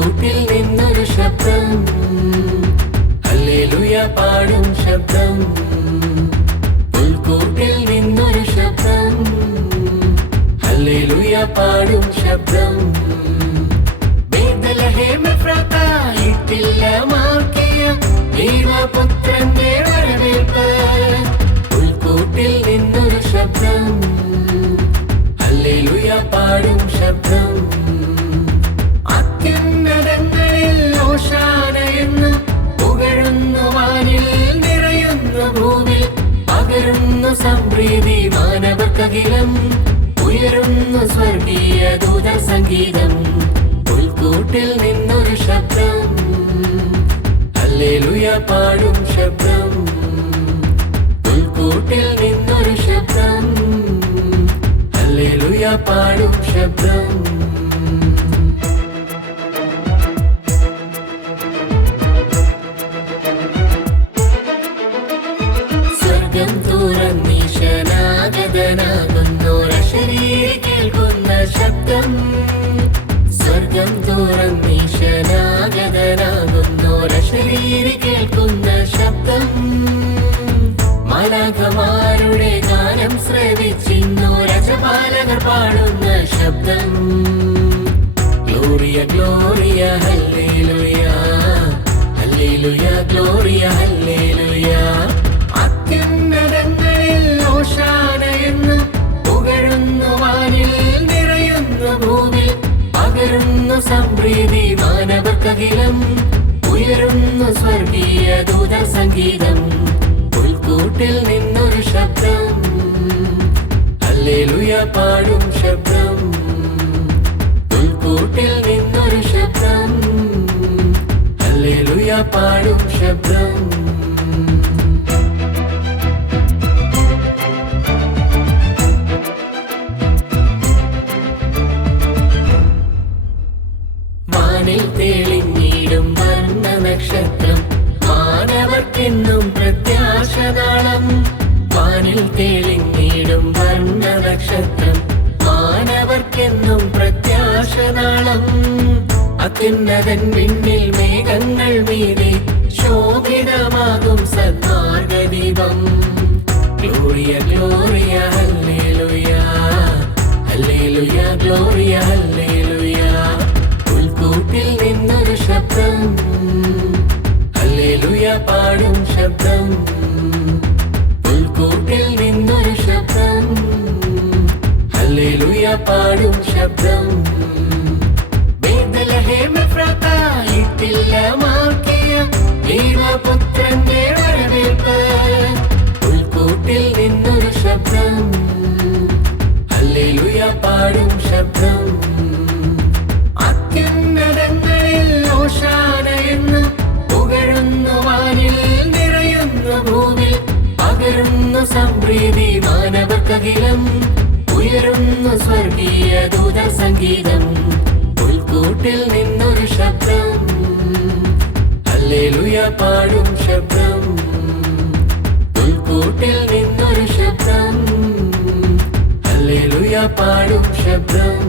പുൽക്കൂട്ടിൽ നിന്നൊരു ശബ്ദം, ഹല്ലേലൂയ പാടും ശബ്ദം. പുൽക്കൂട്ടിൽ നിന്നൊരു ശബ്ദം, ഹല്ലേലൂയ പാടും ശബ്ദം. ബേത്ലഹേം എഫ്രാത്തയിട്ടില്ല മാർക്കിയ ദൈവപുത്രന്റെ വരവേൽപ്പ്. പുൽക്കൂട്ടിൽ നിന്നൊരു ശബ്ദം, ഹല്ലേലൂയ പാടും ശബ്ദം. അത്യുന്നതങ്ങളിൽ ഹോശാന എന്ന് പുകഴുന്നു, വാനിൽ നിറയുന്നു, ഭൂമിൽ പകരുന്നു സംപ്രീതി മാനവർക്കകിലം. ഉയരുന്നു സ്വർഗീയ ദൂത സംഗീതം. പുൽക്കൂട്ടിൽ നിന്നൊരു ശബ്ദം, ഹല്ലേലൂയ പാടും ശബ്ദം. പുൽക്കൂട്ടിൽ നിന്നൊരു ശബ്ദം, ഹല്ലേലൂയ പാടും ശബ്ദം. സ്വർഗം തുറന്നീശനാഗതനാകുന്നോരശരീരി കേൾക്കുന്ന ശബ്ദം. സ്വർഗം തുറന്നീശനാഗതനാകുന്നോരശരീരി കേൾക്കുന്ന ശബ്ദം. മാലാഖമാരുടെ ഗാനം ശ്രവിച്ചിന്നു രജപാലകർ പാടുന്ന ശബ്ദം. Gloria Gloria Hallelujah, Hallelujah Gloria hallelujah. അത്യുന്നതങ്ങളിൽ ഹോശാന എന്ന് പുകഴുന്നു, വാനിൽ നിറയുന്നു, ഭൂമിൽ പകരുന്നു സംപ്രീതി മാനവർക്കകിലം. ഉയരുന്നു സ്വർഗീയ ദൂത സംഗീതം. പുൽക്കൂട്ടിൽ നിന്നൊരു ശബ്ദം, ഹല്ലേലൂയ പാടും ശബ്ദം. പുൽക്കൂട്ടിൽ നിന്നൊരു ശബ്ദം, ഹല്ലേലൂയ പാടും ശബ്ദം. വാനിൽ തെളിഞ്ഞിടും വർണ്ണ നക്ഷത്രം, മാനവർക്കെന്നും പ്രത്യാശനാളം. വാനിൽ തെളിഞ്ഞിടും വർണ്ണ നക്ഷത്രം, മാനവർക്കെന്നും പ്രത്യാശനാളം. അത്യുന്നതൻ വിണ്ണിൽ മേഘങ്ങൾ മീതെ ശോഭിതമാകും സദ്മാർഗദീപം. Gloria Gloria Hallelujah, Hallelujah Gloria Hallelujah. പുൽക്കൂട്ടിൽ നിന്നൊരു ശബ്ദം, ഹല്ലേലൂയ പാടും ശബ്ദം. പുൽക്കൂട്ടിൽ നിന്നൊരു ശബ്ദം, ഹല്ലേലൂയ പാടും ശബ്ദം. ബേത്ലഹേം എഫ്രാത്തയിട്ടില്ല മാർക്കിയ ദൈവപുത്രന്റെ വരവേൽപ്പ്. പുൽക്കൂട്ടിൽ നിന്നൊരു ശബ്ദം, ഹല്ലേലൂയ പാടും ശബ്ദം. അത്യുന്നതങ്ങളിൽ ഹോശാന എന്ന് പുകഴുന്നു, വാനിൽ നിറയുന്നു, ഭൂമിൽ പകരുന്നു സംപ്രീതി മാനവർക്കകിലം. ഉയരുന്നു സ്വർഗീയ ദൂത സംഗീതം. പുൽക്കൂട്ടിൽ നിന്നൊരു ശബ്ദം, ഹല്ലേലൂയ പാടും ശബ്ദം. പുൽക്കൂട്ടിൽ നിന്നൊരു ശബ്ദം, ഹല്ലേലൂയ പാടും ശബ്ദം.